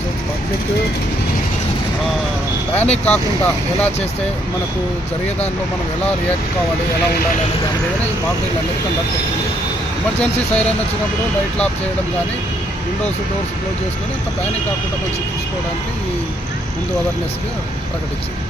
So public panic కాకుండా ఎలా చేస్తే మనకు జరిగేదానిలో మనం ఎలా రియాక్ట్ కావాలి, ఎలా ఉండాలి అనే దాని మీద ఈ మాక్ డ్రిల్ అనేది కండక్ట్ అవుతుంది. ఎమర్జెన్సీ సైరన్ వచ్చినప్పుడు లైట్లు ఆఫ్ చేయడం కానీ, విండోస్ డోర్స్ క్లోజ్ చేసుకొని అంత ప్యానిక్ కాకుండా మంచి చూసుకోవడానికి ముందు అవేర్నెస్గా ప్రకటించింది.